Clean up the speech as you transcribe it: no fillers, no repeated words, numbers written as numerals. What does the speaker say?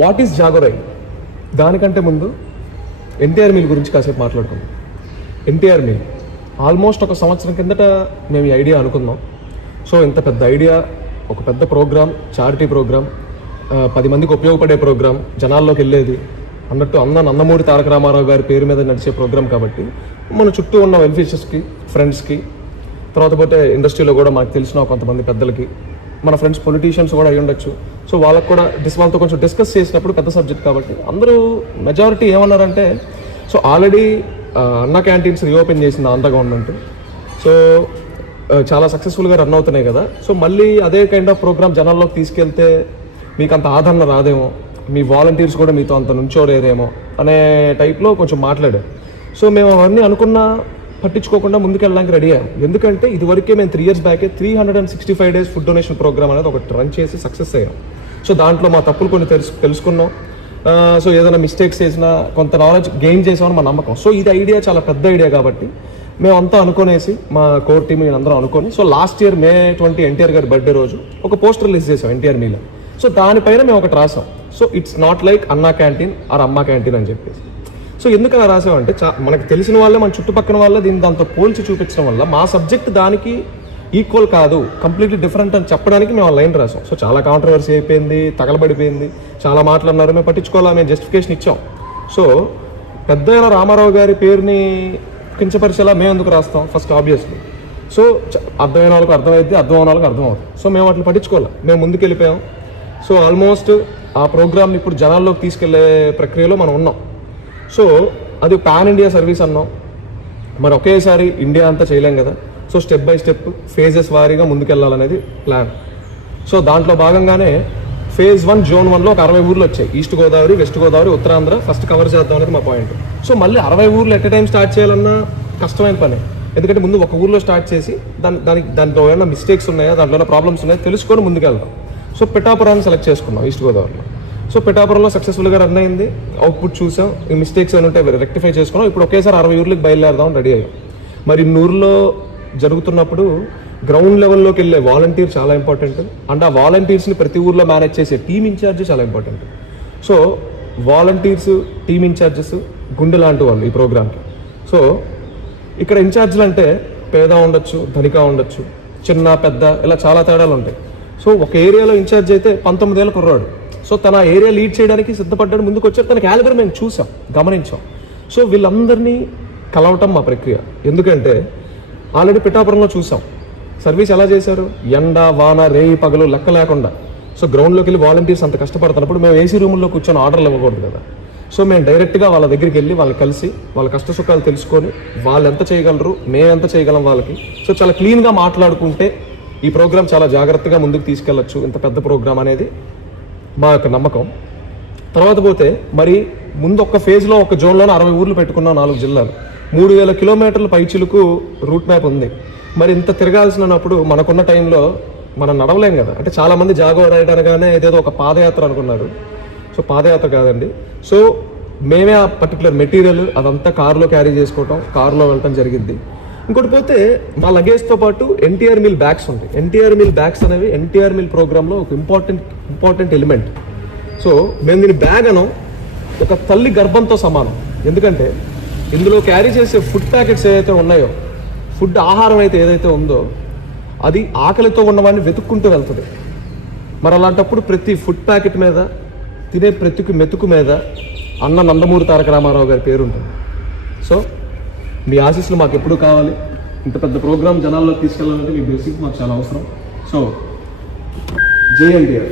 What is జాగోరై? దానికంటే ముందు NTR mill గురించి కాసేపు మాట్లాడుకుందాం. ఎన్టీఆర్ మిల్ ఆల్మోస్ట్ ఒక సంవత్సరం కిందట మేము ఈ ఐడియా అనుకుందాం. సో ఇంత పెద్ద ఐడియా, ఒక పెద్ద ప్రోగ్రామ్, చారిటీ ప్రోగ్రామ్, 10 మందికి ఉపయోగపడే ప్రోగ్రామ్, జనాల్లోకి వెళ్ళేది అన్నట్టు నందమూరి తారక రామారావు గారి పేరు మీద నడిచే ప్రోగ్రామ్ కాబట్టి మన చుట్టూ ఉన్న వెల్ఫిషర్స్కి, ఫ్రెండ్స్కి, తర్వాత పోతే ఇండస్ట్రీలో కూడా మాకు తెలిసిన కొంతమంది పెద్దలకి, మన ఫ్రెండ్స్ పొలిటీషియన్స్ కూడా అయి ఉండొచ్చు. సో వాళ్ళకు కూడా వాళ్ళతో కొంచెం డిస్కస్ చేసినప్పుడు పెద్ద సబ్జెక్ట్ కాబట్టి అందరూ మెజారిటీ ఏమన్నారంటే, సో ఆల్రెడీ అన్నా క్యాంటీన్స్ రీఓపెన్ చేసింది ఆంధ్ర గవర్నమెంట్. సో చాలా సక్సెస్ఫుల్గా రన్ అవుతున్నాయి కదా. సో మళ్ళీ అదే కైండ్ ఆఫ్ ప్రోగ్రామ్ జనాల్లోకి తీసుకెళ్తే మీకు అంత ఆదరణ రాదేమో, మీ వాలంటీర్స్ కూడా మీతో అంత నుంచోలేరేమో అనే టైప్లో కొంచెం మాట్లాడారు. సో మేము అవన్నీ అనుకున్నా పట్టించుకోకుండా ముందుకెళ్ళడానికి రెడీ అయ్యాం. ఎందుకంటే ఇదివరకే మేము 3 years బ్యాకే 365 days ఫుడ్ డొనేషన్ ప్రోగ్రామ్ అనేది ఒకటి రన్ చేసి సక్సెస్ అయ్యాం. సో దాంట్లో మా తప్పులు కొన్ని తెలుసుకున్నాం. సో ఏదైనా మిస్టేక్స్ చేసినా కొంత నాలెడ్జ్ గెయిన్ చేసామని మా నమ్మకం. సో ఇది ఐడియా చాలా పెద్ద ఐడియా కాబట్టి మేమంతా అనుకునేసి, మా కోర్ టీమ్ అందరం అనుకొని, so last year May 20 NTR గారి బర్త్డే రోజు ఒక పోస్టర్ రిలీజ్ చేసాం ఎన్టీఆర్ మీలో. సో దానిపైన మేము ఒకటి రాసాం. సో ఇట్స్ నాట్ లైక్ అన్నా క్యాంటీన్ ఆర్ అమ్మా క్యాంటీన్ అని చెప్పేసి. సో ఎందుకు అలా రాసామంటే, మనకు తెలిసిన వాళ్ళే, మన చుట్టుపక్కల వాళ్ళే దీన్ని దాంతో పోల్చి చూపించడం వల్ల మా సబ్జెక్ట్ దానికి ఈక్వల్ కాదు, కంప్లీట్లీ డిఫరెంట్ అని చెప్పడానికి మేము లైన్ రాసాం. సో చాలా కాంట్రవర్సీ అయిపోయింది, తగలబడిపోయింది, చాలా మాట్లాడినారు, మేము పట్టించుకోవాలా, మేము జస్టిఫికేషన్ ఇచ్చాం. సో పెద్ద రామారావు గారి పేరుని కించపరిచేలా మేము ఎందుకు రాస్తాం ఫస్ట్, ఆబ్వియస్లీ. సో అర్థమైన వాళ్ళకి అర్థమైంది, అర్థం అయిన వాళ్ళకి అర్థం అవుతుంది. సో మేము అట్లా పట్టించుకోవాలి, మేము ముందుకు వెళ్ళిపోయాం. సో ఆల్మోస్ట్ ఆ ప్రోగ్రామ్ని ఇప్పుడు జనాల్లోకి తీసుకెళ్లే ప్రక్రియలో మనం ఉన్నాం. సో అది పాన్ ఇండియా సర్వీస్ అన్నాం. మరి ఒకేసారి ఇండియా అంతా చేయలేం కదా. So step by step, phases వారీగా ముందుకెళ్ళాలనేది ప్లాన్. సో దాంట్లో భాగంగానే phase 1 Zone 1లో ఒక 60 ఊర్లు వచ్చాయి. East Godavari, west Godavari, Uttarandhra first cover చేద్దాం అనేది మా పాయింట్. సో మళ్ళీ 60 ఊర్లు ఎట్ ఎ టైం స్టార్ట్ చేయాలన్నా కష్టమైన పని. ఎందుకంటే ముందు ఒక ఊర్లో స్టార్ట్ చేసి దాంట్లో ఏమైనా మిస్టేక్స్ ఉన్నాయా, దాంట్లో ఏమైనా ప్రాబ్లమ్స్ ఉన్నాయా తెలుసుకొని ముందుకెళ్దాం. సో పిఠాపురాన్ని సెలెక్ట్ చేసుకున్నాం ఈస్ట్ గోదావరిలో. సో పిఠాపురంలో సక్సెస్ఫుల్గా రన్ అయింది, అవుట్పుట్ చూసాం, ఈ మిస్టేక్స్ ఏమైనా ఉంటే రెక్టిఫై చేసుకున్నాం. ఇప్పుడు ఒకేసారి 60 ఊర్లకు బయలుదేరదాం రెడీ అయ్యాం. మరి ఊర్లో జరుగుతున్నప్పుడు గ్రౌండ్ లెవెల్లోకి వెళ్ళే వాలంటీర్ చాలా ఇంపార్టెంట్. అండ్ ఆ వాలంటీర్స్ని ప్రతి ఊర్లో మేనేజ్ చేసే టీమ్ ఇన్ఛార్జ్ చాలా important. So volunteers, team in-charges గుండె లాంటి వాళ్ళు ఈ ప్రోగ్రామ్కి. సో ఇక్కడ ఇన్ఛార్జ్లు అంటే పేద ఉండొచ్చు, ధనిక ఉండొచ్చు, చిన్న పెద్ద, ఇలా చాలా తేడాలు ఉంటాయి. సో ఒక ఏరియాలో ఇన్ఛార్జ్ అయితే 19 ఏళ్ళ కుర్రాడు. సో తన ఏరియా లీడ్ చేయడానికి సిద్ధపడ్డాడు, ముందుకు వచ్చారు, తన క్యాలిబర్ మేము చూసాం, గమనించాం. సో వీళ్ళందరినీ కలవటం మా ప్రక్రియ. ఎందుకంటే ఆల్రెడీ పిఠాపురంలో చూసాం సర్వీస్ ఎలా చేశారు, ఎండ వాన రేయి పగలు లెక్క లేకుండా. సో గ్రౌండ్లోకి వెళ్ళి వాలంటీర్స్ అంత కష్టపడుతున్నప్పుడు మేము ఏసీ రూముల్లో కూర్చొని ఆర్డర్లు ఇవ్వకూడదు కదా. సో మేము డైరెక్ట్గా వాళ్ళ దగ్గరికి వెళ్ళి వాళ్ళు కలిసి వాళ్ళ కష్ట సుఖాలు తెలుసుకొని వాళ్ళు ఎంత చేయగలరు, మేము ఎంత చేయగలం వాళ్ళకి. సో చాలా క్లీన్గా మాట్లాడుకుంటే ఈ ప్రోగ్రామ్ చాలా జాగ్రత్తగా ముందుకు తీసుకెళ్లొచ్చు, ఇంత పెద్ద ప్రోగ్రామ్ అనేది మా యొక్క నమ్మకం. తర్వాత పోతే మరి ముందు ఒక్క ఫేజ్లో ఒక జోన్లోనే 60 ఊర్లు పెట్టుకున్నాం, 4 జిల్లాలు, 3000 కిలోమీటర్ల పైచిలకు రూట్ మ్యాప్ ఉంది. మరి ఇంత తిరగాల్సినప్పుడు మనకున్న టైంలో మనం నడవలేం కదా. అంటే చాలామంది జాగో రైడ్ అనగానే ఏదేదో ఒక పాదయాత్ర అనుకున్నారు. సో పాదయాత్ర కాదండి. సో మేమే ఆ పర్టికులర్ మెటీరియల్ అదంతా కారులో క్యారీ చేసుకోవటం, కారులో వెళ్ళటం జరిగింది. ఇంకోటి పోతే మా లగేజ్తో పాటు ఎన్టీఆర్ మిల్ బ్యాగ్స్ ఉంటాయి. ఎన్టీఆర్ మిల్ బ్యాగ్స్ అనేవి ఎన్టీఆర్ మిల్ ప్రోగ్రాంలో ఒక ఇంపార్టెంట్ ఎలిమెంట్. సో మేము దీని బ్యాగ్ అనం ఒక తల్లి గర్భంతో సమానం. ఎందుకంటే ఇందులో క్యారీ చేసే ఫుడ్ ప్యాకెట్స్ ఏదైతే ఉన్నాయో, ఫుడ్ ఆహారం అయితే ఏదైతే ఉందో అది ఆకలితో ఉన్నవాడిని వెతుక్కుంటూ వెళ్తుంది. మరి అలాంటప్పుడు ప్రతి ఫుడ్ ప్యాకెట్ మీద, తినే ప్రతి మెతుకు మీద నందమూరి తారక రామారావు గారి పేరు ఉంటుంది. సో మీ ఆశీస్సులు మాకు ఎప్పుడు కావాలి. ఇంత పెద్ద ప్రోగ్రామ్ జనాల్లో తీసుకెళ్ళాలంటే మీ బ్లెస్సింగ్ మాకు చాలా అవసరం. సో జై ఎన్టీఆర్.